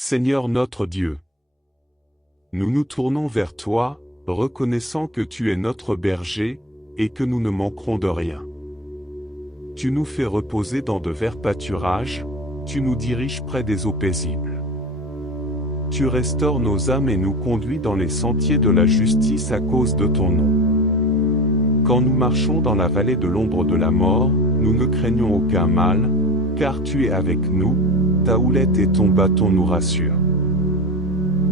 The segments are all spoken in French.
Seigneur notre Dieu, nous nous tournons vers toi, reconnaissant que tu es notre berger, et que nous ne manquerons de rien. Tu nous fais reposer dans de verts pâturages, tu nous diriges près des eaux paisibles. Tu restaures nos âmes et nous conduis dans les sentiers de la justice à cause de ton nom. Quand nous marchons dans la vallée de l'ombre de la mort, nous ne craignons aucun mal, car tu es avec nous, ta houlette et ton bâton nous rassurent.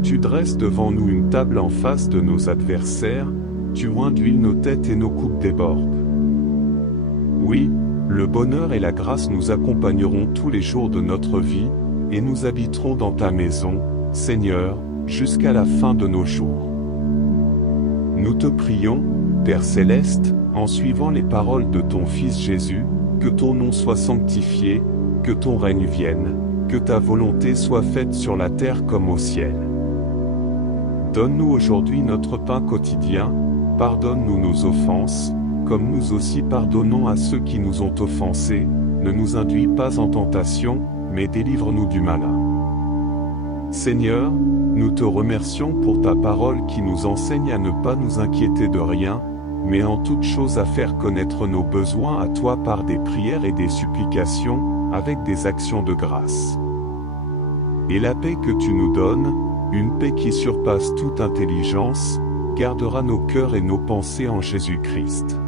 Tu dresses devant nous une table en face de nos adversaires, tu oins d'huile nos têtes et nos coupes débordent. Oui, le bonheur et la grâce nous accompagneront tous les jours de notre vie, et nous habiterons dans ta maison, Seigneur, jusqu'à la fin de nos jours. Nous te prions, Père céleste, en suivant les paroles de ton Fils Jésus, que ton nom soit sanctifié, que ton règne vienne, que ta volonté soit faite sur la terre comme au ciel. Donne-nous aujourd'hui notre pain quotidien, pardonne-nous nos offenses, comme nous aussi pardonnons à ceux qui nous ont offensés, ne nous induis pas en tentation, mais délivre-nous du malin. Seigneur, nous te remercions pour ta parole qui nous enseigne à ne pas nous inquiéter de rien, mais en toute chose à faire connaître nos besoins à toi par des prières et des supplications, avec des actions de grâce. Et la paix que tu nous donnes, une paix qui surpasse toute intelligence, gardera nos cœurs et nos pensées en Jésus-Christ.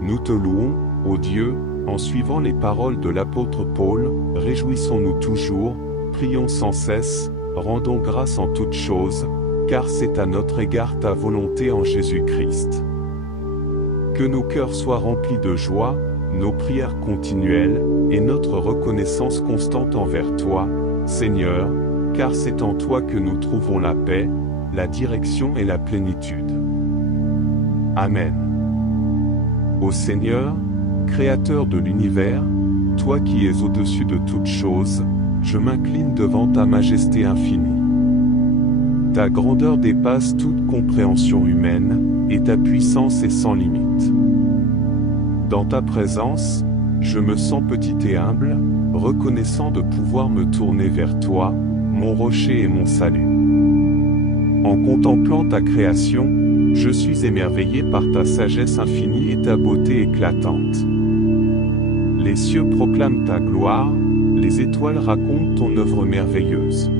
Nous te louons, ô Dieu, en suivant les paroles de l'apôtre Paul, réjouissons-nous toujours, prions sans cesse, rendons grâce en toutes choses, car c'est à notre égard ta volonté en Jésus-Christ. Que nos cœurs soient remplis de joie, nos prières continuelles, et notre reconnaissance constante envers toi, Seigneur, car c'est en toi que nous trouvons la paix, la direction et la plénitude. Amen. Ô Seigneur, Créateur de l'univers, toi qui es au-dessus de toutes choses, je m'incline devant ta majesté infinie. Ta grandeur dépasse toute compréhension humaine, et ta puissance est sans limite. Dans ta présence, je me sens petit et humble, reconnaissant de pouvoir me tourner vers toi, mon rocher et mon salut. En contemplant ta création, je suis émerveillé par ta sagesse infinie et ta beauté éclatante. Les cieux proclament ta gloire, les étoiles racontent ton œuvre merveilleuse.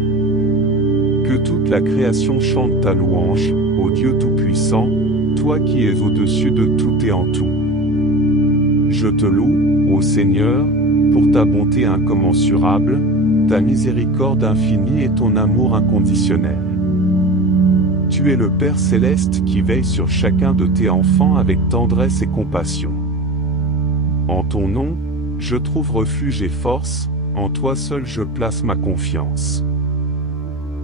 Que toute la création chante ta louange, ô Dieu Tout-Puissant, toi qui es au-dessus de tout et en tout. Je te loue, ô Seigneur, pour ta bonté incommensurable, ta miséricorde infinie et ton amour inconditionnel. Tu es le Père céleste qui veille sur chacun de tes enfants avec tendresse et compassion. En ton nom, je trouve refuge et force, en toi seul je place ma confiance.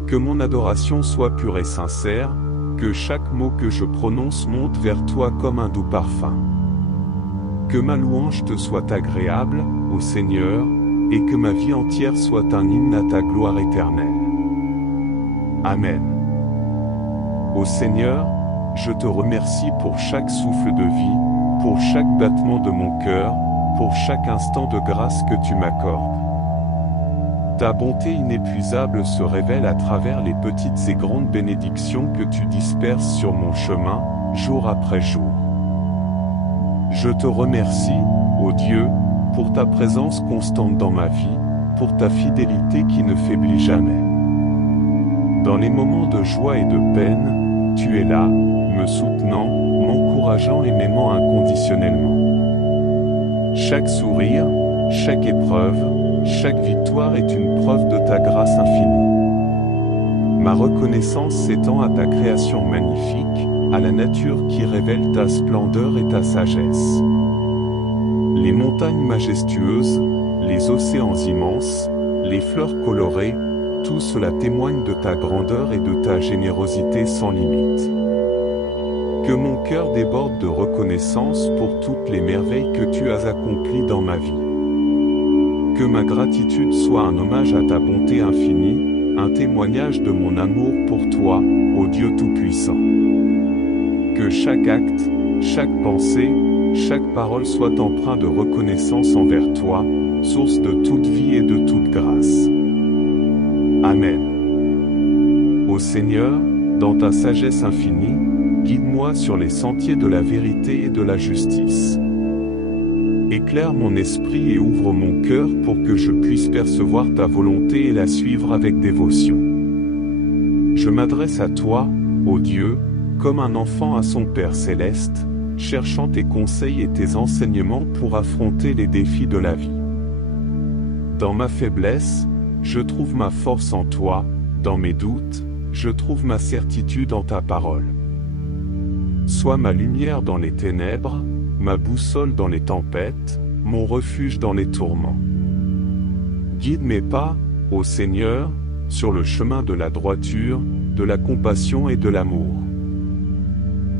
Que mon adoration soit pure et sincère, que chaque mot que je prononce monte vers toi comme un doux parfum. Que ma louange te soit agréable, ô Seigneur, et que ma vie entière soit un hymne à ta gloire éternelle. Amen. Ô Seigneur, je te remercie pour chaque souffle de vie, pour chaque battement de mon cœur, pour chaque instant de grâce que tu m'accordes. Ta bonté inépuisable se révèle à travers les petites et grandes bénédictions que tu disperses sur mon chemin, jour après jour. Je te remercie, ô Dieu, pour ta présence constante dans ma vie, pour ta fidélité qui ne faiblit jamais. Dans les moments de joie et de peine, tu es là, me soutenant, m'encourageant et m'aimant inconditionnellement. Chaque sourire, chaque épreuve, chaque victoire est une preuve de ta grâce infinie. Ma reconnaissance s'étend à ta création magnifique, à la nature qui révèle ta splendeur et ta sagesse. Les montagnes majestueuses, les océans immenses, les fleurs colorées, tout cela témoigne de ta grandeur et de ta générosité sans limite. Que mon cœur déborde de reconnaissance pour toutes les merveilles que tu as accomplies dans ma vie. Que ma gratitude soit un hommage à ta bonté infinie, un témoignage de mon amour pour toi, ô Dieu Tout-Puissant. Que chaque acte, chaque pensée, chaque parole soit empreint de reconnaissance envers toi, source de toute vie et de toute grâce. Amen. Ô Seigneur, dans ta sagesse infinie, guide-moi sur les sentiers de la vérité et de la justice. Éclaire mon esprit et ouvre mon cœur pour que je puisse percevoir ta volonté et la suivre avec dévotion. Je m'adresse à toi, ô Dieu, comme un enfant à son Père céleste, cherchant tes conseils et tes enseignements pour affronter les défis de la vie. Dans ma faiblesse, je trouve ma force en toi, dans mes doutes, je trouve ma certitude en ta parole. Sois ma lumière dans les ténèbres, ma boussole dans les tempêtes, mon refuge dans les tourments. Guide mes pas, ô Seigneur, sur le chemin de la droiture, de la compassion et de l'amour.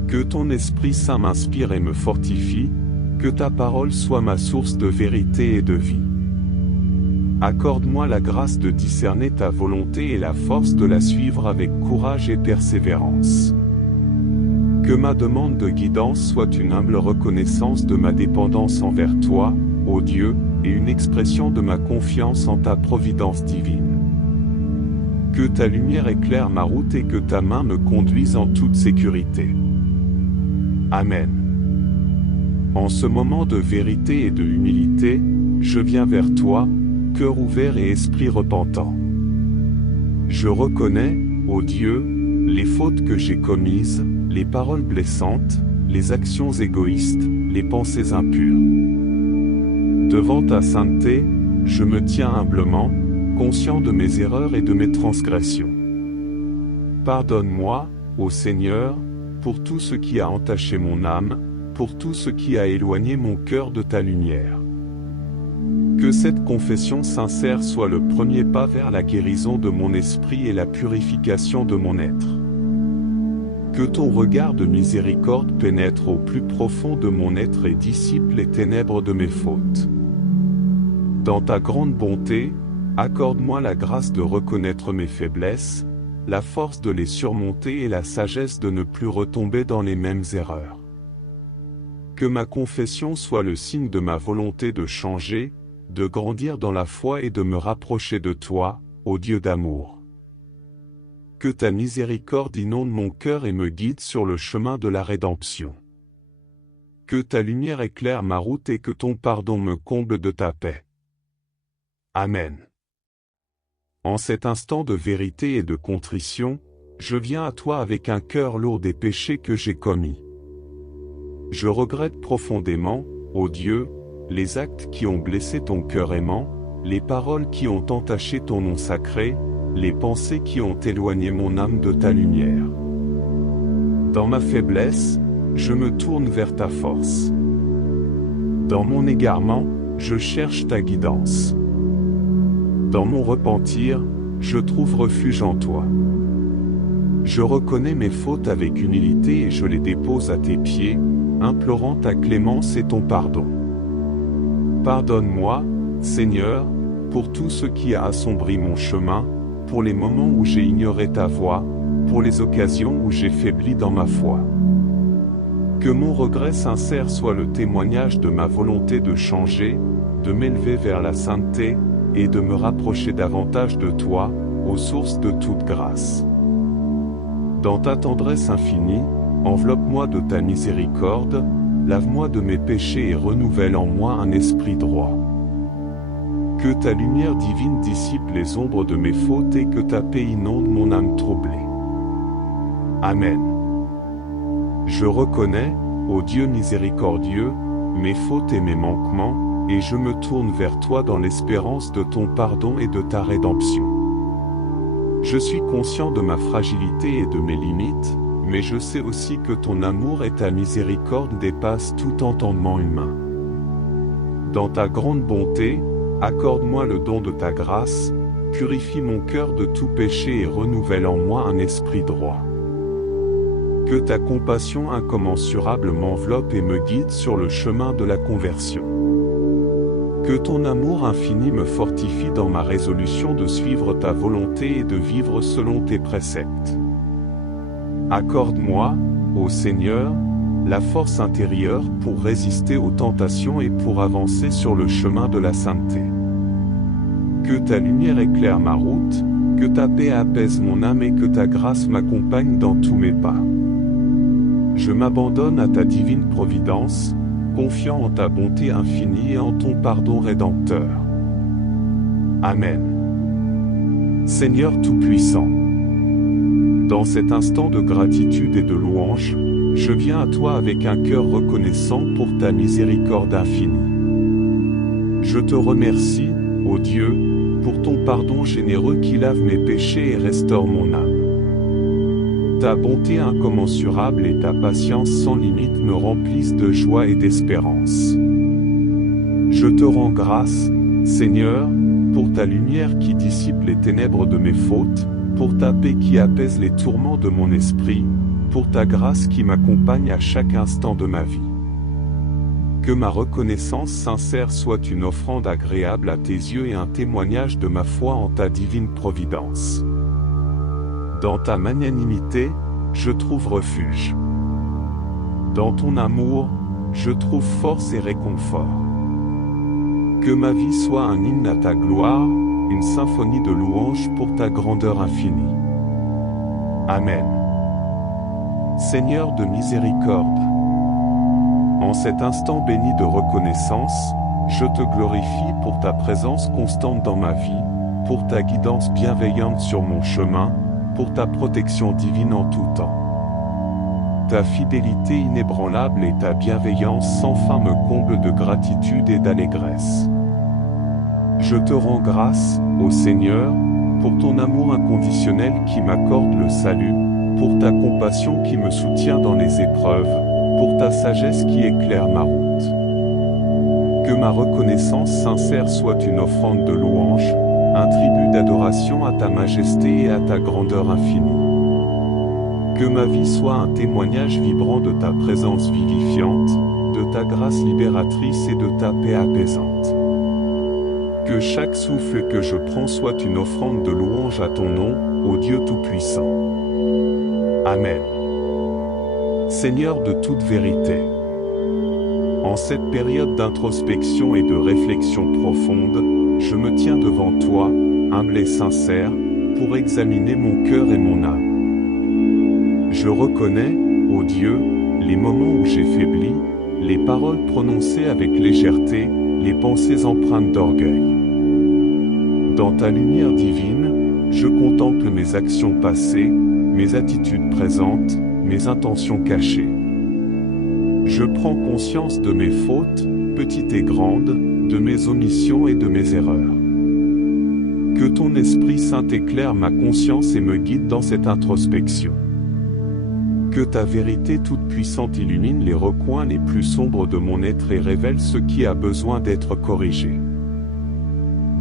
Que ton Esprit Saint m'inspire et me fortifie, que ta parole soit ma source de vérité et de vie. Accorde-moi la grâce de discerner ta volonté et la force de la suivre avec courage et persévérance. Que ma demande de guidance soit une humble reconnaissance de ma dépendance envers toi, ô Dieu, et une expression de ma confiance en ta providence divine. Que ta lumière éclaire ma route et que ta main me conduise en toute sécurité. Amen. En ce moment de vérité et de humilité, je viens vers toi, cœur ouvert et esprit repentant. Je reconnais, ô Dieu, les fautes que j'ai commises, les paroles blessantes, les actions égoïstes, les pensées impures. Devant ta sainteté, je me tiens humblement, conscient de mes erreurs et de mes transgressions. Pardonne-moi, ô Seigneur, pour tout ce qui a entaché mon âme, pour tout ce qui a éloigné mon cœur de ta lumière. Que cette confession sincère soit le premier pas vers la guérison de mon esprit et la purification de mon être. Que ton regard de miséricorde pénètre au plus profond de mon être et dissipe les ténèbres de mes fautes. Dans ta grande bonté, accorde-moi la grâce de reconnaître mes faiblesses, la force de les surmonter et la sagesse de ne plus retomber dans les mêmes erreurs. Que ma confession soit le signe de ma volonté de changer, de grandir dans la foi et de me rapprocher de toi, ô Dieu d'amour. Que ta miséricorde inonde mon cœur et me guide sur le chemin de la rédemption. Que ta lumière éclaire ma route et que ton pardon me comble de ta paix. Amen. En cet instant de vérité et de contrition, je viens à toi avec un cœur lourd des péchés que j'ai commis. Je regrette profondément, ô Dieu, les actes qui ont blessé ton cœur aimant, les paroles qui ont entaché ton nom sacré, les pensées qui ont éloigné mon âme de ta lumière. Dans ma faiblesse, je me tourne vers ta force. Dans mon égarement, je cherche ta guidance. Dans mon repentir, je trouve refuge en toi. Je reconnais mes fautes avec humilité et je les dépose à tes pieds, implorant ta clémence et ton pardon. Pardonne-moi, Seigneur, pour tout ce qui a assombri mon chemin, pour les moments où j'ai ignoré ta voix, pour les occasions où j'ai faibli dans ma foi. Que mon regret sincère soit le témoignage de ma volonté de changer, de m'élever vers la sainteté, et de me rapprocher davantage de toi, aux sources de toute grâce. Dans ta tendresse infinie, enveloppe-moi de ta miséricorde, lave-moi de mes péchés et renouvelle en moi un esprit droit. Que ta lumière divine dissipe les ombres de mes fautes et que ta paix inonde mon âme troublée. Amen. Je reconnais, ô Dieu miséricordieux, mes fautes et mes manquements, et je me tourne vers toi dans l'espérance de ton pardon et de ta rédemption. Je suis conscient de ma fragilité et de mes limites, mais je sais aussi que ton amour et ta miséricorde dépassent tout entendement humain. Dans ta grande bonté, accorde-moi le don de ta grâce, purifie mon cœur de tout péché et renouvelle en moi un esprit droit. Que ta compassion incommensurable m'enveloppe et me guide sur le chemin de la conversion. Que ton amour infini me fortifie dans ma résolution de suivre ta volonté et de vivre selon tes préceptes. Accorde-moi, ô Seigneur, la force intérieure pour résister aux tentations et pour avancer sur le chemin de la sainteté. Que ta lumière éclaire ma route, Que ta paix apaise mon âme et que ta grâce m'accompagne dans tous mes pas. Je m'abandonne à ta divine providence, confiant en ta bonté infinie et en ton pardon rédempteur. Amen. Seigneur Tout-Puissant, dans cet instant de gratitude et de louange, je viens à toi avec un cœur reconnaissant pour ta miséricorde infinie. Je te remercie, ô Dieu, pour ton pardon généreux qui lave mes péchés et restaure mon âme. Ta bonté incommensurable et ta patience sans limite me remplissent de joie et d'espérance. Je te rends grâce, Seigneur, pour ta lumière qui dissipe les ténèbres de mes fautes, pour ta paix qui apaise les tourments de mon esprit, pour ta grâce qui m'accompagne à chaque instant de ma vie. Que ma reconnaissance sincère soit une offrande agréable à tes yeux et un témoignage de ma foi en ta divine providence. Dans ta magnanimité, je trouve refuge. Dans ton amour, je trouve force et réconfort. Que ma vie soit un hymne à ta gloire, une symphonie de louanges pour ta grandeur infinie. Amen. Seigneur de miséricorde, en cet instant béni de reconnaissance, je te glorifie pour ta présence constante dans ma vie, pour ta guidance bienveillante sur mon chemin, pour ta protection divine en tout temps. Ta fidélité inébranlable et ta bienveillance sans fin me comblent de gratitude et d'allégresse. Je te rends grâce, ô Seigneur, pour ton amour inconditionnel qui m'accorde le salut, pour ta compassion qui me soutient dans les épreuves, pour ta sagesse qui éclaire ma route. Que ma reconnaissance sincère soit une offrande de louange, un tribut d'adoration à ta majesté et à ta grandeur infinie. Que ma vie soit un témoignage vibrant de ta présence vivifiante, de ta grâce libératrice et de ta paix apaisante. Que chaque souffle que je prends soit une offrande de louange à ton nom, ô Dieu Tout-Puissant. Amen. Seigneur de toute vérité, en cette période d'introspection et de réflexion profonde, je me tiens devant toi, humble et sincère, pour examiner mon cœur et mon âme. Je reconnais, ô Dieu, les moments où j'ai faibli, les paroles prononcées avec légèreté, les pensées empreintes d'orgueil. Dans ta lumière divine, je contemple mes actions passées, mes attitudes présentes, mes intentions cachées. Je prends conscience de mes fautes, petites et grandes, de mes omissions et de mes erreurs. Que ton Esprit Saint éclaire ma conscience et me guide dans cette introspection. Que ta vérité toute-puissante illumine les recoins les plus sombres de mon être et révèle ce qui a besoin d'être corrigé.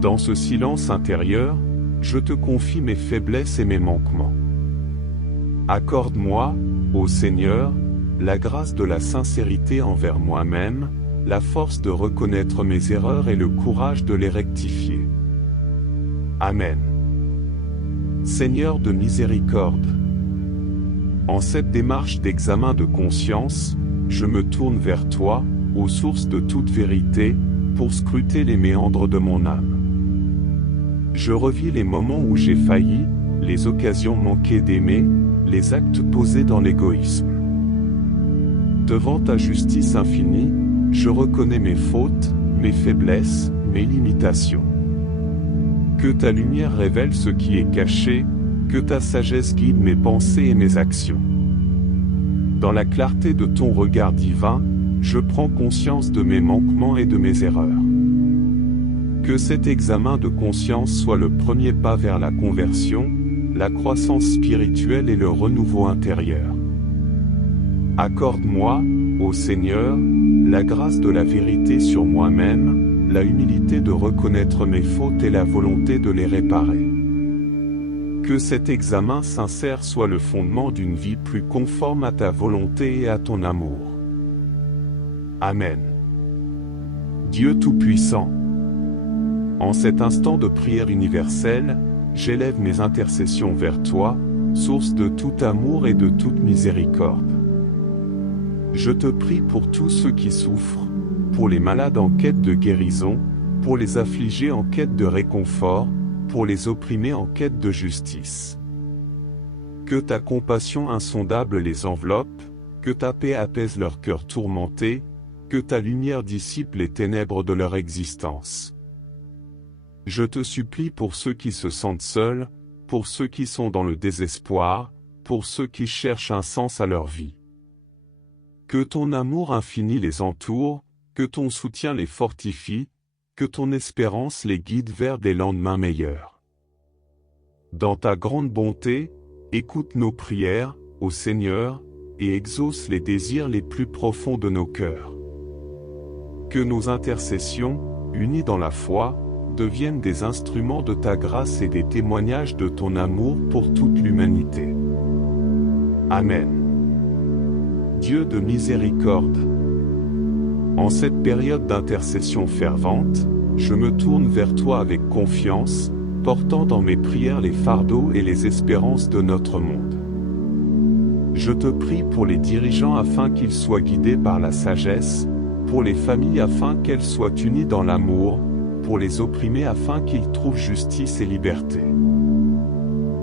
Dans ce silence intérieur, je te confie mes faiblesses et mes manquements. Accorde-moi, ô Seigneur, la grâce de la sincérité envers moi-même, la force de reconnaître mes erreurs et le courage de les rectifier. Amen. Seigneur de miséricorde, en cette démarche d'examen de conscience, je me tourne vers toi, aux sources de toute vérité, pour scruter les méandres de mon âme. Je revis les moments où j'ai failli, les occasions manquées d'aimer, les actes posés dans l'égoïsme. Devant ta justice infinie, je reconnais mes fautes, mes faiblesses, mes limitations. Que ta lumière révèle ce qui est caché, que ta sagesse guide mes pensées et mes actions. Dans la clarté de ton regard divin, je prends conscience de mes manquements et de mes erreurs. Que cet examen de conscience soit le premier pas vers la conversion, la croissance spirituelle et le renouveau intérieur. Accorde-moi, ô Seigneur, la grâce de la vérité sur moi-même, la humilité de reconnaître mes fautes et la volonté de les réparer. Que cet examen sincère soit le fondement d'une vie plus conforme à ta volonté et à ton amour. Amen. Dieu Tout-Puissant, en cet instant de prière universelle, j'élève mes intercessions vers toi, source de tout amour et de toute miséricorde. Je te prie pour tous ceux qui souffrent, pour les malades en quête de guérison, pour les affligés en quête de réconfort, pour les opprimés en quête de justice. Que ta compassion insondable les enveloppe, que ta paix apaise leur cœur tourmenté, que ta lumière dissipe les ténèbres de leur existence. Je te supplie pour ceux qui se sentent seuls, pour ceux qui sont dans le désespoir, pour ceux qui cherchent un sens à leur vie. Que ton amour infini les entoure, que ton soutien les fortifie, que ton espérance les guide vers des lendemains meilleurs. Dans ta grande bonté, écoute nos prières, ô Seigneur, et exauce les désirs les plus profonds de nos cœurs. Que nos intercessions, unies dans la foi, deviennent des instruments de ta grâce et des témoignages de ton amour pour toute l'humanité. Amen. Dieu de miséricorde. En cette période d'intercession fervente, je me tourne vers toi avec confiance, portant dans mes prières les fardeaux et les espérances de notre monde. Je te prie pour les dirigeants afin qu'ils soient guidés par la sagesse, pour les familles afin qu'elles soient unies dans l'amour, pour les opprimés afin qu'ils trouvent justice et liberté.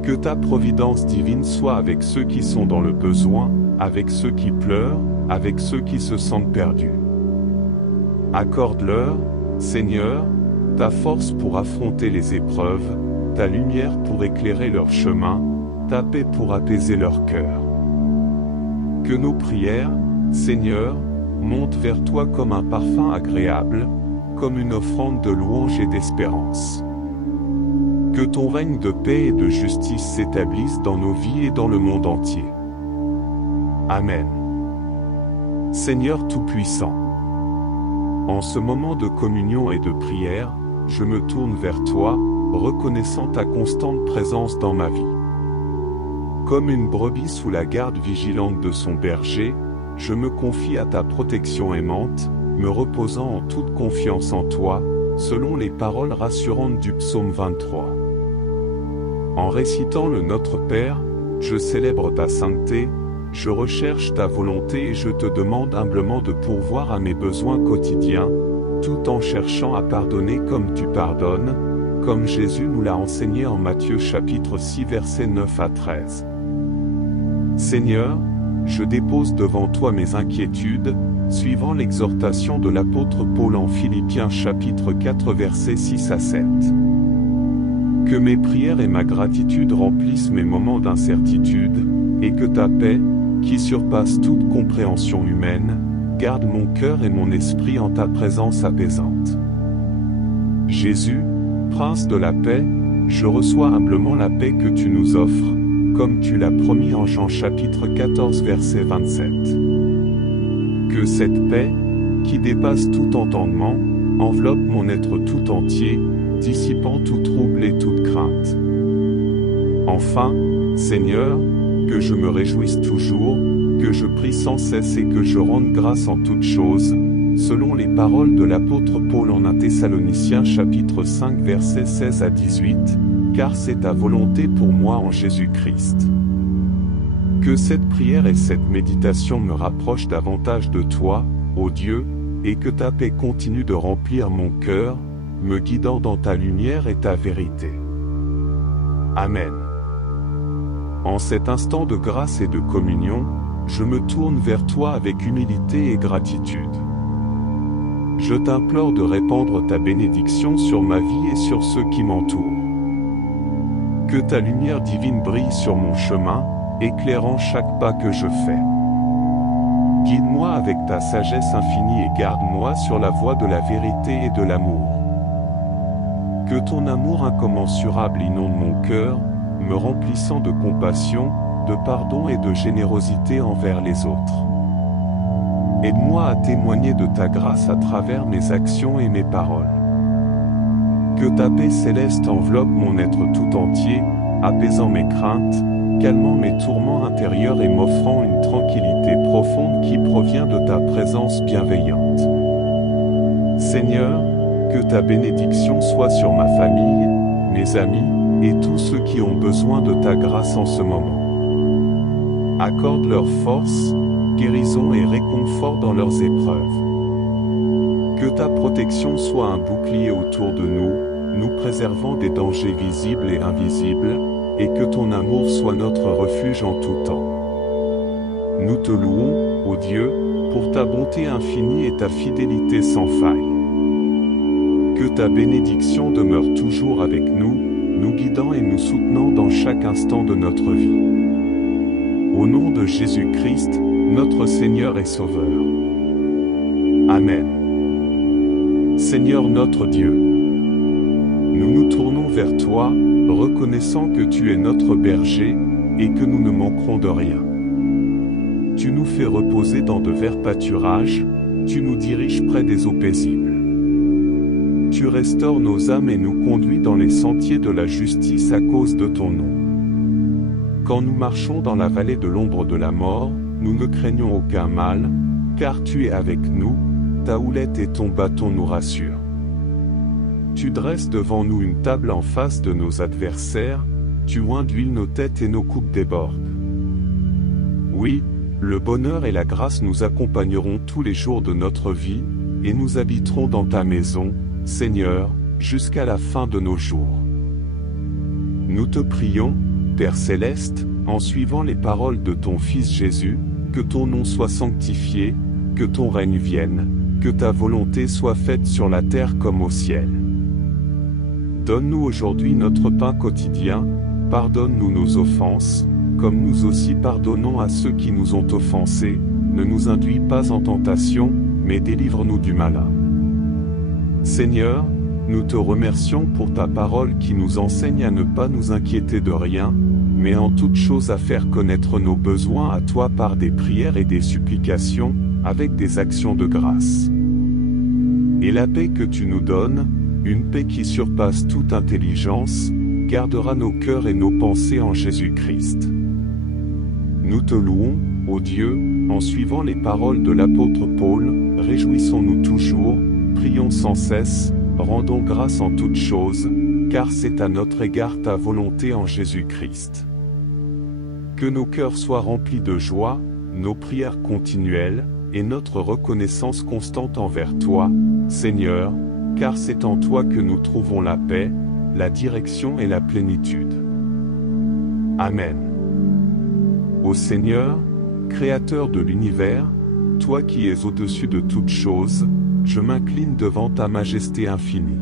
Que ta providence divine soit avec ceux qui sont dans le besoin, avec ceux qui pleurent, avec ceux qui se sentent perdus. Accorde-leur, Seigneur, ta force pour affronter les épreuves, ta lumière pour éclairer leur chemin, ta paix pour apaiser leur cœur. Que nos prières, Seigneur, montent vers toi comme un parfum agréable, comme une offrande de louange et d'espérance. Que ton règne de paix et de justice s'établisse dans nos vies et dans le monde entier. Amen. Seigneur Tout-Puissant, en ce moment de communion et de prière, je me tourne vers toi, reconnaissant ta constante présence dans ma vie. Comme une brebis sous la garde vigilante de son berger, je me confie à ta protection aimante, me reposant en toute confiance en toi, selon les paroles rassurantes du psaume 23. En récitant le Notre Père, je célèbre ta sainteté, je recherche ta volonté et je te demande humblement de pourvoir à mes besoins quotidiens, tout en cherchant à pardonner comme tu pardonnes, comme Jésus nous l'a enseigné en Matthieu chapitre 6 versets 9 à 13. Seigneur, je dépose devant toi mes inquiétudes, suivant l'exhortation de l'apôtre Paul en Philippiens chapitre 4 versets 6 à 7. Que mes prières et ma gratitude remplissent mes moments d'incertitude, et que ta paix, qui surpasse toute compréhension humaine, garde mon cœur et mon esprit en ta présence apaisante. Jésus, Prince de la paix, je reçois humblement la paix que tu nous offres, comme tu l'as promis en Jean chapitre 14 verset 27. Que cette paix, qui dépasse tout entendement, enveloppe mon être tout entier, dissipant tout trouble et toute crainte. Enfin, Seigneur, que je me réjouisse toujours, que je prie sans cesse et que je rende grâce en toutes choses, selon les paroles de l'apôtre Paul en 1 Thessaloniciens chapitre 5 versets 16 à 18, car c'est ta volonté pour moi en Jésus-Christ. Que cette prière et cette méditation me rapprochent davantage de toi, ô Dieu, et que ta paix continue de remplir mon cœur, me guidant dans ta lumière et ta vérité. Amen. En cet instant de grâce et de communion, je me tourne vers toi avec humilité et gratitude. Je t'implore de répandre ta bénédiction sur ma vie et sur ceux qui m'entourent. Que ta lumière divine brille sur mon chemin, éclairant chaque pas que je fais. Guide-moi avec ta sagesse infinie et garde-moi sur la voie de la vérité et de l'amour. Que ton amour incommensurable inonde mon cœur, me remplissant de compassion, de pardon et de générosité envers les autres. Aide-moi à témoigner de ta grâce à travers mes actions et mes paroles. Que ta paix céleste enveloppe mon être tout entier, apaisant mes craintes, calmant mes tourments intérieurs et m'offrant une tranquillité profonde qui provient de ta présence bienveillante. Seigneur, que ta bénédiction soit sur ma famille, mes amis, et tous ceux qui ont besoin de ta grâce en ce moment. Accorde leur force, guérison et réconfort dans leurs épreuves. Que ta protection soit un bouclier autour de nous, nous préservant des dangers visibles et invisibles, et que ton amour soit notre refuge en tout temps. Nous te louons, ô Dieu, pour ta bonté infinie et ta fidélité sans faille. Que ta bénédiction demeure toujours avec nous, nous guidant et nous soutenant dans chaque instant de notre vie. Au nom de Jésus-Christ, notre Seigneur et Sauveur. Amen. Seigneur notre Dieu, nous nous tournons vers toi, reconnaissant que tu es notre berger, et que nous ne manquerons de rien. Tu nous fais reposer dans de verts pâturages, tu nous diriges près des eaux paisibles. Tu restaures nos âmes et nous conduis dans les sentiers de la justice à cause de ton nom. Quand nous marchons dans la vallée de l'ombre de la mort, nous ne craignons aucun mal, car tu es avec nous, ta houlette et ton bâton nous rassurent. Tu dresses devant nous une table en face de nos adversaires, tu oins d'huile nos têtes et nos coupes débordent. Oui, le bonheur et la grâce nous accompagneront tous les jours de notre vie, et nous habiterons dans ta maison, Seigneur, jusqu'à la fin de nos jours. Nous te prions, Père Céleste, en suivant les paroles de ton Fils Jésus, que ton nom soit sanctifié, que ton règne vienne, que ta volonté soit faite sur la terre comme au ciel. Donne-nous aujourd'hui notre pain quotidien, pardonne-nous nos offenses, comme nous aussi pardonnons à ceux qui nous ont offensés, ne nous induis pas en tentation, mais délivre-nous du malin. Seigneur, nous te remercions pour ta parole qui nous enseigne à ne pas nous inquiéter de rien, mais en toute chose à faire connaître nos besoins à toi par des prières et des supplications, avec des actions de grâce. Et la paix que tu nous donnes, une paix qui surpasse toute intelligence, gardera nos cœurs et nos pensées en Jésus-Christ. Nous te louons, ô Dieu, en suivant les paroles de l'apôtre Paul, réjouissons-nous toujours, prions sans cesse, rendons grâce en toutes choses, car c'est à notre égard ta volonté en Jésus-Christ. Que nos cœurs soient remplis de joie, nos prières continuelles, et notre reconnaissance constante envers toi, Seigneur, car c'est en toi que nous trouvons la paix, la direction et la plénitude. Amen. Ô Seigneur, Créateur de l'univers, toi qui es au-dessus de toutes choses, je m'incline devant ta majesté infinie.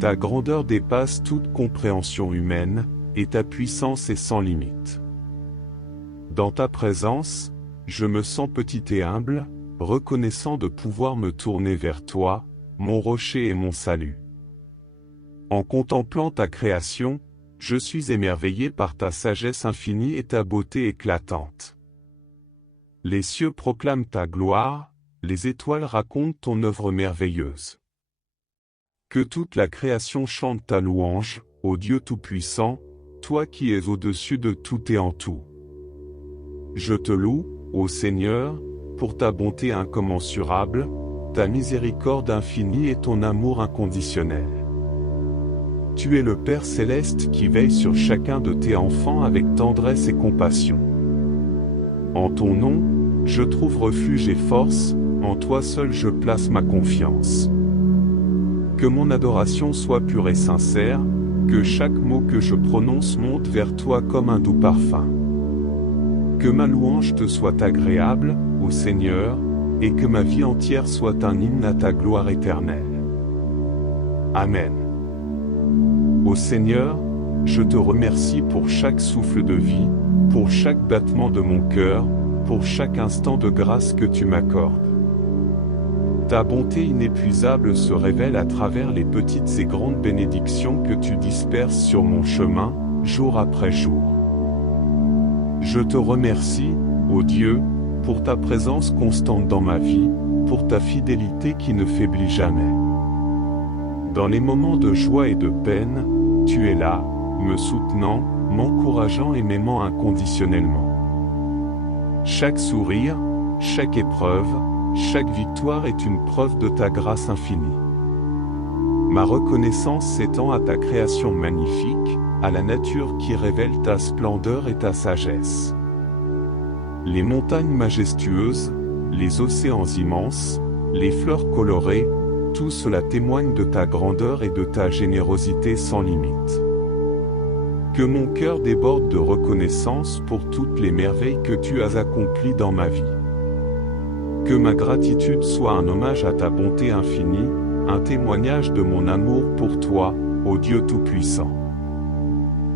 Ta grandeur dépasse toute compréhension humaine, et ta puissance est sans limite. Dans ta présence, je me sens petit et humble, reconnaissant de pouvoir me tourner vers toi, mon rocher et mon salut. En contemplant ta création, je suis émerveillé par ta sagesse infinie et ta beauté éclatante. Les cieux proclament ta gloire, les étoiles racontent ton œuvre merveilleuse. Que toute la création chante ta louange, ô Dieu Tout-Puissant, toi qui es au-dessus de tout et en tout. Je te loue, ô Seigneur, pour ta bonté incommensurable, ta miséricorde infinie et ton amour inconditionnel. Tu es le Père Céleste qui veille sur chacun de tes enfants avec tendresse et compassion. En ton nom, je trouve refuge et force, en toi seul je place ma confiance. Que mon adoration soit pure et sincère, que chaque mot que je prononce monte vers toi comme un doux parfum. Que ma louange te soit agréable, ô Seigneur, et que ma vie entière soit un hymne à ta gloire éternelle. Amen. Ô Seigneur, je te remercie pour chaque souffle de vie, pour chaque battement de mon cœur, pour chaque instant de grâce que tu m'accordes. Ta bonté inépuisable se révèle à travers les petites et grandes bénédictions que tu disperses sur mon chemin, jour après jour. Je te remercie, ô Dieu, pour ta présence constante dans ma vie, pour ta fidélité qui ne faiblit jamais. Dans les moments de joie et de peine, tu es là, me soutenant, m'encourageant et m'aimant inconditionnellement. Chaque sourire, chaque épreuve, chaque victoire est une preuve de ta grâce infinie. Ma reconnaissance s'étend à ta création magnifique, à la nature qui révèle ta splendeur et ta sagesse. Les montagnes majestueuses, les océans immenses, les fleurs colorées, tout cela témoigne de ta grandeur et de ta générosité sans limite. Que mon cœur déborde de reconnaissance pour toutes les merveilles que tu as accomplies dans ma vie. Que ma gratitude soit un hommage à ta bonté infinie, un témoignage de mon amour pour toi, ô Dieu Tout-Puissant.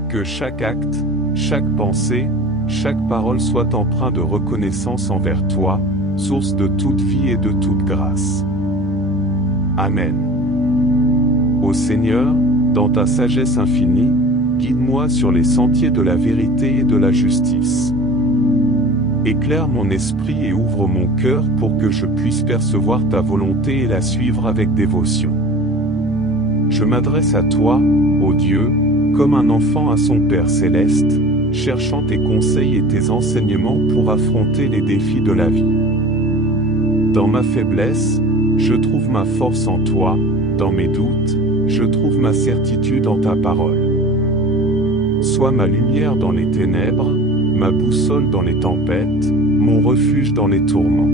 Que chaque acte, chaque pensée, chaque parole soit empreint de reconnaissance envers toi, source de toute vie et de toute grâce. Amen. Ô Seigneur, dans ta sagesse infinie, guide-moi sur les sentiers de la vérité et de la justice. Éclaire mon esprit et ouvre mon cœur pour que je puisse percevoir ta volonté et la suivre avec dévotion. Je m'adresse à toi, ô Dieu, comme un enfant à son Père céleste, cherchant tes conseils et tes enseignements pour affronter les défis de la vie. Dans ma faiblesse, je trouve ma force en toi, dans mes doutes, je trouve ma certitude en ta parole. Sois ma lumière dans les ténèbres, ma boussole dans les tempêtes, mon refuge dans les tourments.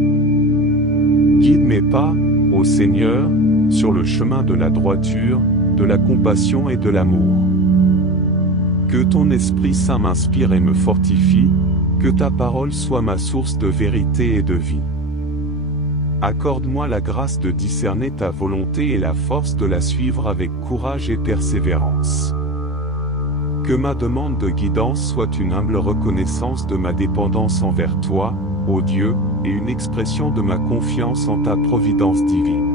Guide mes pas, ô Seigneur, sur le chemin de la droiture, de la compassion et de l'amour. Que ton Esprit Saint m'inspire et me fortifie, que ta parole soit ma source de vérité et de vie. Accorde-moi la grâce de discerner ta volonté et la force de la suivre avec courage et persévérance. Que ma demande de guidance soit une humble reconnaissance de ma dépendance envers toi, ô Dieu, et une expression de ma confiance en ta providence divine.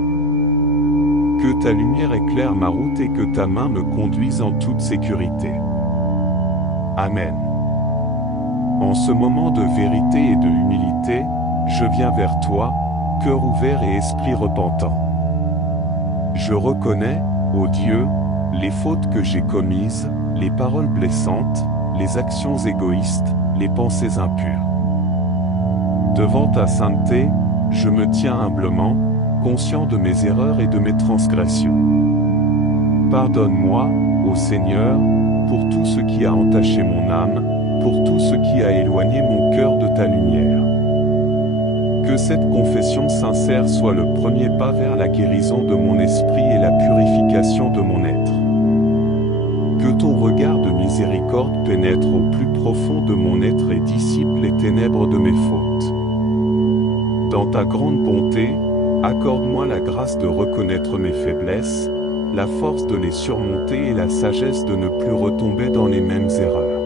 Que ta lumière éclaire ma route et que ta main me conduise en toute sécurité. Amen. En ce moment de vérité et de humilité, je viens vers toi, cœur ouvert et esprit repentant. Je reconnais, ô Dieu, les fautes que j'ai commises, les paroles blessantes, les actions égoïstes, les pensées impures. Devant ta sainteté, je me tiens humblement, conscient de mes erreurs et de mes transgressions. Pardonne-moi, ô Seigneur, pour tout ce qui a entaché mon âme, pour tout ce qui a éloigné mon cœur de ta lumière. Que cette confession sincère soit le premier pas vers la guérison de mon esprit et la purification de mon être. Que ton regard de miséricorde pénètre au plus profond de mon être et dissipe les ténèbres de mes fautes. Dans ta grande bonté, accorde-moi la grâce de reconnaître mes faiblesses, la force de les surmonter et la sagesse de ne plus retomber dans les mêmes erreurs.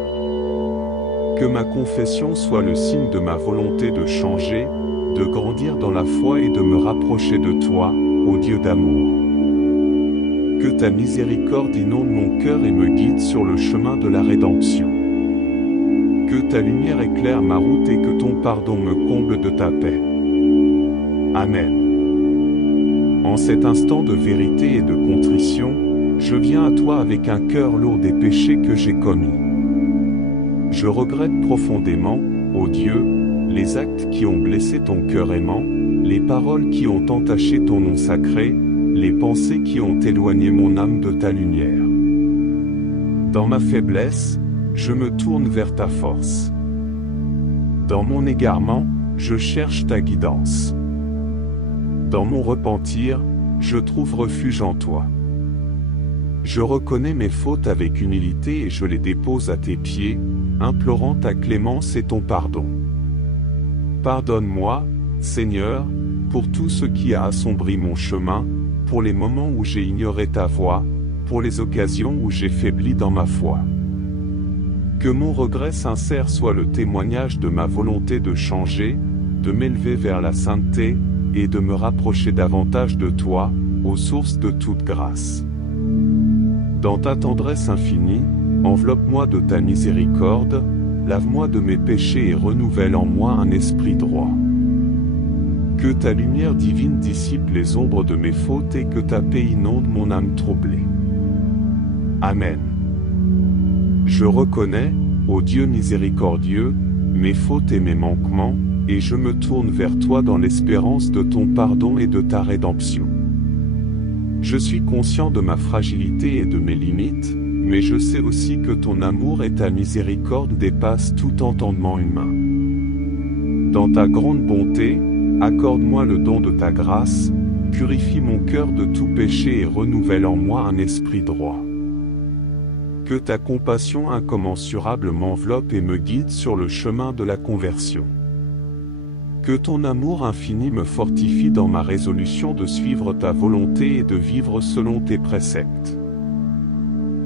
Que ma confession soit le signe de ma volonté de changer, de grandir dans la foi et de me rapprocher de toi, ô Dieu d'amour. Que ta miséricorde inonde mon cœur et me guide sur le chemin de la rédemption. Que ta lumière éclaire ma route et que ton pardon me comble de ta paix. Amen. En cet instant de vérité et de contrition, je viens à toi avec un cœur lourd des péchés que j'ai commis. Je regrette profondément, ô Dieu, les actes qui ont blessé ton cœur aimant, les paroles qui ont entaché ton nom sacré, les pensées qui ont éloigné mon âme de ta lumière. Dans ma faiblesse, je me tourne vers ta force. Dans mon égarement, je cherche ta guidance. Dans mon repentir, je trouve refuge en toi. Je reconnais mes fautes avec humilité et je les dépose à tes pieds, implorant ta clémence et ton pardon. Pardonne-moi, Seigneur, pour tout ce qui a assombri mon chemin, pour les moments où j'ai ignoré ta voix, pour les occasions où j'ai faibli dans ma foi. Que mon regret sincère soit le témoignage de ma volonté de changer, de m'élever vers la sainteté, et de me rapprocher davantage de toi, aux sources de toute grâce. Dans ta tendresse infinie, enveloppe-moi de ta miséricorde, lave-moi de mes péchés et renouvelle en moi un esprit droit. Que ta lumière divine dissipe les ombres de mes fautes et que ta paix inonde mon âme troublée. Amen. Je reconnais, ô Dieu miséricordieux, mes fautes et mes manquements, et je me tourne vers toi dans l'espérance de ton pardon et de ta rédemption. Je suis conscient de ma fragilité et de mes limites, mais je sais aussi que ton amour et ta miséricorde dépassent tout entendement humain. Dans ta grande bonté, accorde-moi le don de ta grâce, purifie mon cœur de tout péché et renouvelle en moi un esprit droit. Que ta compassion incommensurable m'enveloppe et me guide sur le chemin de la conversion. Que ton amour infini me fortifie dans ma résolution de suivre ta volonté et de vivre selon tes préceptes.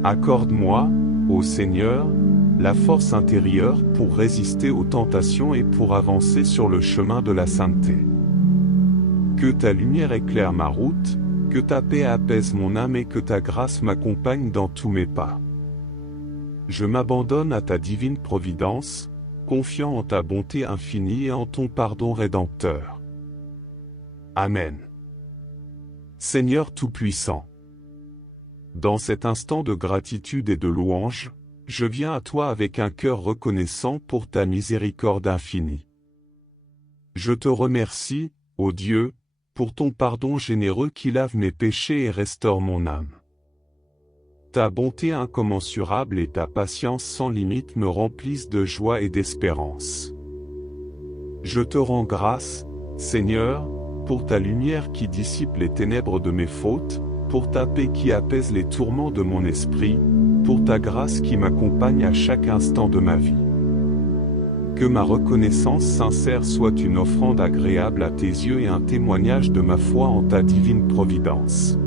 Accorde-moi, ô Seigneur, la force intérieure pour résister aux tentations et pour avancer sur le chemin de la sainteté. Que ta lumière éclaire ma route, que ta paix apaise mon âme et que ta grâce m'accompagne dans tous mes pas. Je m'abandonne à ta divine providence, confiant en ta bonté infinie et en ton pardon rédempteur. Amen. Seigneur Tout-Puissant, dans cet instant de gratitude et de louange, je viens à toi avec un cœur reconnaissant pour ta miséricorde infinie. Je te remercie, ô Dieu, pour ton pardon généreux qui lave mes péchés et restaure mon âme. Ta bonté incommensurable et ta patience sans limite me remplissent de joie et d'espérance. Je te rends grâce, Seigneur, pour ta lumière qui dissipe les ténèbres de mes fautes, pour ta paix qui apaise les tourments de mon esprit, pour ta grâce qui m'accompagne à chaque instant de ma vie. Que ma reconnaissance sincère soit une offrande agréable à tes yeux et un témoignage de ma foi en ta divine providence.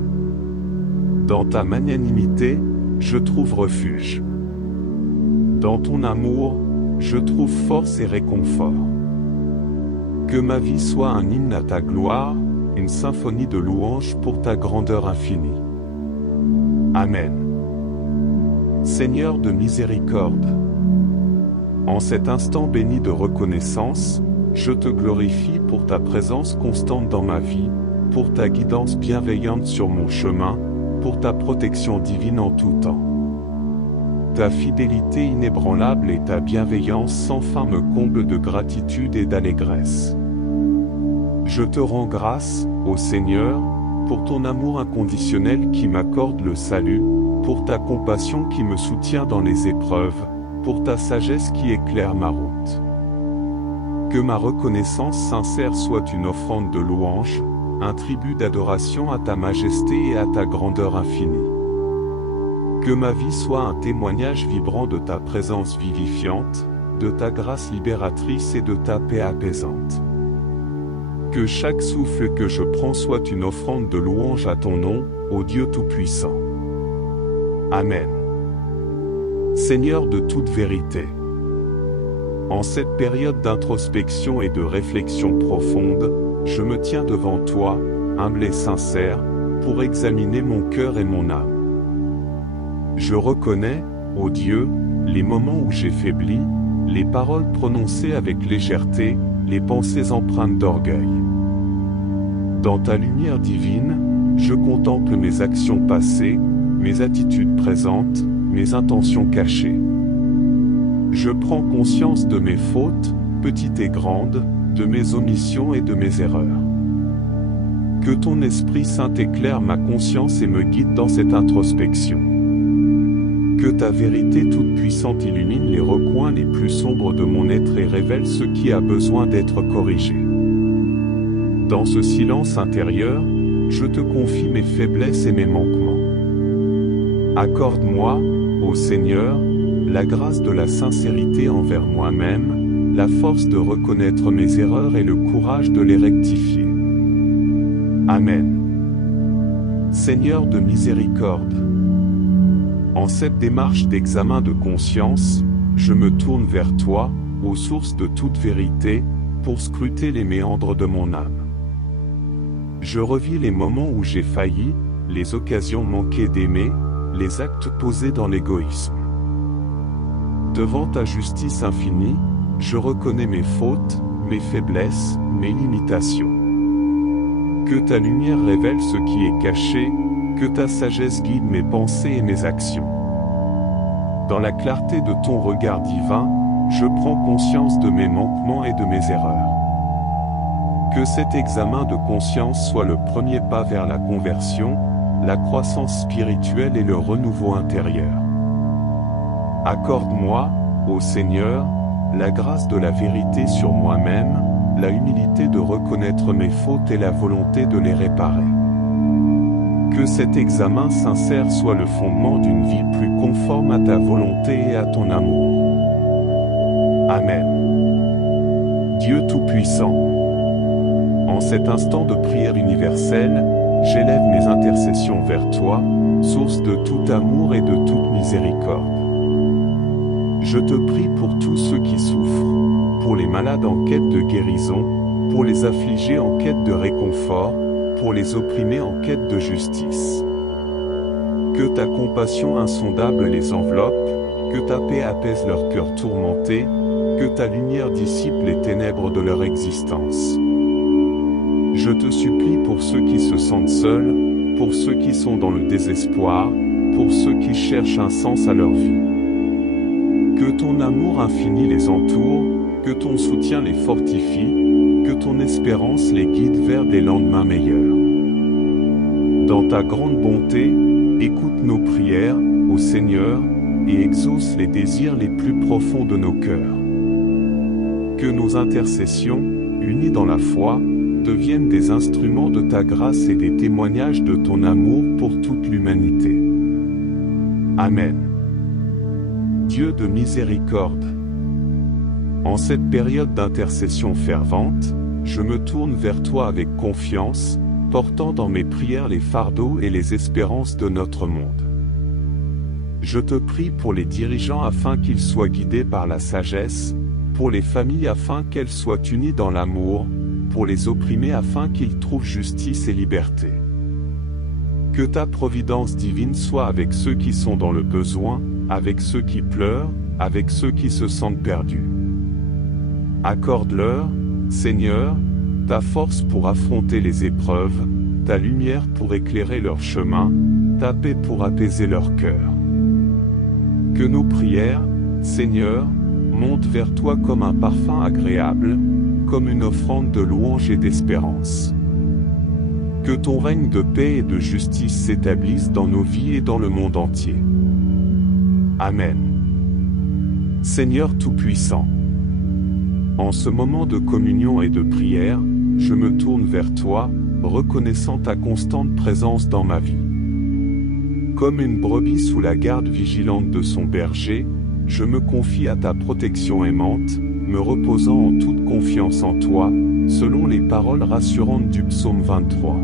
Dans ta magnanimité, je trouve refuge. Dans ton amour, je trouve force et réconfort. Que ma vie soit un hymne à ta gloire, une symphonie de louanges pour ta grandeur infinie. Amen. Seigneur de miséricorde, en cet instant béni de reconnaissance, je te glorifie pour ta présence constante dans ma vie, pour ta guidance bienveillante sur mon chemin, pour ta protection divine en tout temps. Ta fidélité inébranlable et ta bienveillance sans fin me comblent de gratitude et d'allégresse. Je te rends grâce, ô Seigneur, pour ton amour inconditionnel qui m'accorde le salut, pour ta compassion qui me soutient dans les épreuves, pour ta sagesse qui éclaire ma route. Que ma reconnaissance sincère soit une offrande de louange, un tribut d'adoration à ta majesté et à ta grandeur infinie. Que ma vie soit un témoignage vibrant de ta présence vivifiante, de ta grâce libératrice et de ta paix apaisante. Que chaque souffle que je prends soit une offrande de louange à ton nom, ô Dieu Tout-Puissant. Amen. Seigneur de toute vérité, en cette période d'introspection et de réflexion profonde, je me tiens devant toi, humble et sincère, pour examiner mon cœur et mon âme. Je reconnais, ô Dieu, les moments où j'ai faibli, les paroles prononcées avec légèreté, les pensées empreintes d'orgueil. Dans ta lumière divine, je contemple mes actions passées, mes attitudes présentes, mes intentions cachées. Je prends conscience de mes fautes, petites et grandes, de mes omissions et de mes erreurs. Que ton Esprit Saint éclaire ma conscience et me guide dans cette introspection. Que ta vérité toute-puissante illumine les recoins les plus sombres de mon être et révèle ce qui a besoin d'être corrigé. Dans ce silence intérieur, je te confie mes faiblesses et mes manquements. Accorde-moi, ô Seigneur, la grâce de la sincérité envers moi-même, la force de reconnaître mes erreurs et le courage de les rectifier. Amen. Seigneur de miséricorde, en cette démarche d'examen de conscience, je me tourne vers toi, aux sources de toute vérité, pour scruter les méandres de mon âme. Je revis les moments où j'ai failli, les occasions manquées d'aimer, les actes posés dans l'égoïsme. Devant ta justice infinie, je reconnais mes fautes, mes faiblesses, mes limitations. Que ta lumière révèle ce qui est caché, que ta sagesse guide mes pensées et mes actions. Dans la clarté de ton regard divin, je prends conscience de mes manquements et de mes erreurs. Que cet examen de conscience soit le premier pas vers la conversion, la croissance spirituelle et le renouveau intérieur. Accorde-moi, ô Seigneur, la grâce de la vérité sur moi-même, la humilité de reconnaître mes fautes et la volonté de les réparer. Que cet examen sincère soit le fondement d'une vie plus conforme à ta volonté et à ton amour. Amen. Dieu Tout-Puissant, en cet instant de prière universelle, j'élève mes intercessions vers toi, source de tout amour et de toute miséricorde. Je te prie pour tous ceux qui souffrent, pour les malades en quête de guérison, pour les affligés en quête de réconfort, pour les opprimés en quête de justice. Que ta compassion insondable les enveloppe, que ta paix apaise leur cœur tourmenté, que ta lumière dissipe les ténèbres de leur existence. Je te supplie pour ceux qui se sentent seuls, pour ceux qui sont dans le désespoir, pour ceux qui cherchent un sens à leur vie. Que ton amour infini les entoure, que ton soutien les fortifie, que ton espérance les guide vers des lendemains meilleurs. Dans ta grande bonté, écoute nos prières, ô Seigneur, et exauce les désirs les plus profonds de nos cœurs. Que nos intercessions, unies dans la foi, deviennent des instruments de ta grâce et des témoignages de ton amour pour toute l'humanité. Amen. Dieu de miséricorde, en cette période d'intercession fervente, je me tourne vers toi avec confiance, portant dans mes prières les fardeaux et les espérances de notre monde. Je te prie pour les dirigeants afin qu'ils soient guidés par la sagesse, pour les familles afin qu'elles soient unies dans l'amour, pour les opprimés afin qu'ils trouvent justice et liberté. Que ta providence divine soit avec ceux qui sont dans le besoin, avec ceux qui pleurent, avec ceux qui se sentent perdus. Accorde-leur, Seigneur, ta force pour affronter les épreuves, ta lumière pour éclairer leur chemin, ta paix pour apaiser leur cœur. Que nos prières, Seigneur, montent vers toi comme un parfum agréable, comme une offrande de louange et d'espérance. Que ton règne de paix et de justice s'établisse dans nos vies et dans le monde entier. Amen. Seigneur Tout-Puissant, en ce moment de communion et de prière, je me tourne vers toi, reconnaissant ta constante présence dans ma vie. Comme une brebis sous la garde vigilante de son berger, je me confie à ta protection aimante, me reposant en toute confiance en toi, selon les paroles rassurantes du psaume 23.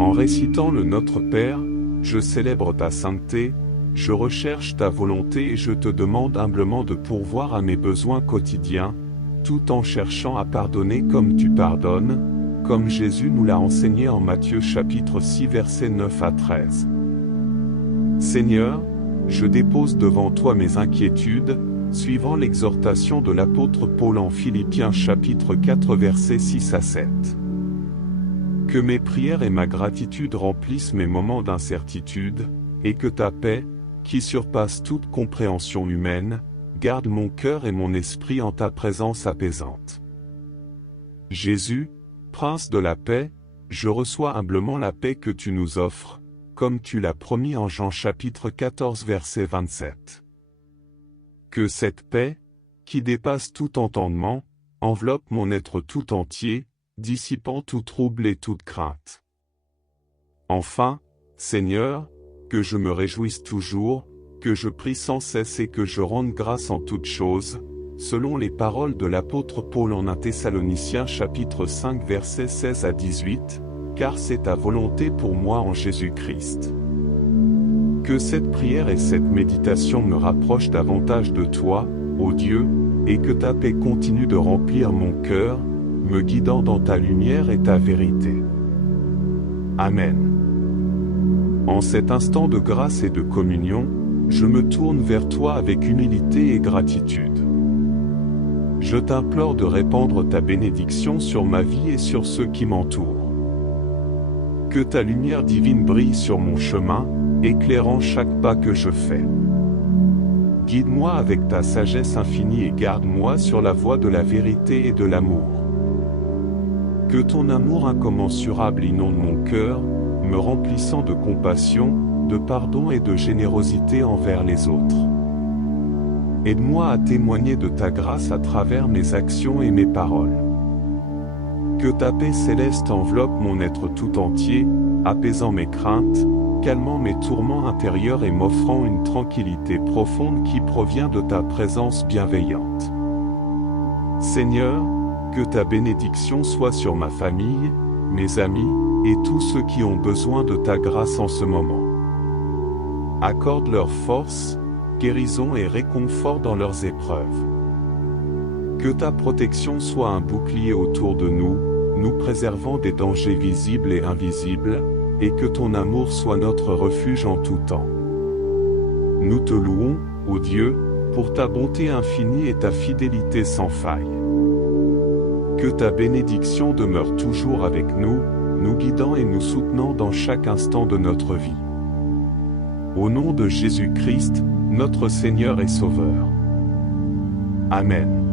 En récitant le Notre Père, je célèbre ta sainteté, je recherche ta volonté et je te demande humblement de pourvoir à mes besoins quotidiens, tout en cherchant à pardonner comme tu pardonnes, comme Jésus nous l'a enseigné en Matthieu chapitre 6 versets 9 à 13. Seigneur, je dépose devant toi mes inquiétudes, suivant l'exhortation de l'apôtre Paul en Philippiens chapitre 4 versets 6 à 7. Que mes prières et ma gratitude remplissent mes moments d'incertitude, et que ta paix, qui surpasse toute compréhension humaine, garde mon cœur et mon esprit en ta présence apaisante. Jésus, Prince de la paix, je reçois humblement la paix que tu nous offres, comme tu l'as promis en Jean chapitre 14 verset 27. Que cette paix, qui dépasse tout entendement, enveloppe mon être tout entier, dissipant tout trouble et toute crainte. Enfin, Seigneur, que je me réjouisse toujours, que je prie sans cesse et que je rende grâce en toutes choses, selon les paroles de l'apôtre Paul en 1 Thessaloniciens chapitre 5 versets 16 à 18, car c'est ta volonté pour moi en Jésus-Christ. Que cette prière et cette méditation me rapprochent davantage de toi, ô Dieu, et que ta paix continue de remplir mon cœur, me guidant dans ta lumière et ta vérité. Amen. En cet instant de grâce et de communion, je me tourne vers toi avec humilité et gratitude. Je t'implore de répandre ta bénédiction sur ma vie et sur ceux qui m'entourent. Que ta lumière divine brille sur mon chemin, éclairant chaque pas que je fais. Guide-moi avec ta sagesse infinie et garde-moi sur la voie de la vérité et de l'amour. Que ton amour incommensurable inonde mon cœur, me remplissant de compassion, de pardon et de générosité envers les autres. Aide-moi à témoigner de ta grâce à travers mes actions et mes paroles. Que ta paix céleste enveloppe mon être tout entier, apaisant mes craintes, calmant mes tourments intérieurs et m'offrant une tranquillité profonde qui provient de ta présence bienveillante. Seigneur, que ta bénédiction soit sur ma famille, mes amis, et tous ceux qui ont besoin de ta grâce en ce moment. Accorde-leur force, guérison et réconfort dans leurs épreuves. Que ta protection soit un bouclier autour de nous, nous préservant des dangers visibles et invisibles, et que ton amour soit notre refuge en tout temps. Nous te louons, ô Dieu, pour ta bonté infinie et ta fidélité sans faille. Que ta bénédiction demeure toujours avec nous, nous guidant et nous soutenant dans chaque instant de notre vie. Au nom de Jésus-Christ, notre Seigneur et Sauveur. Amen.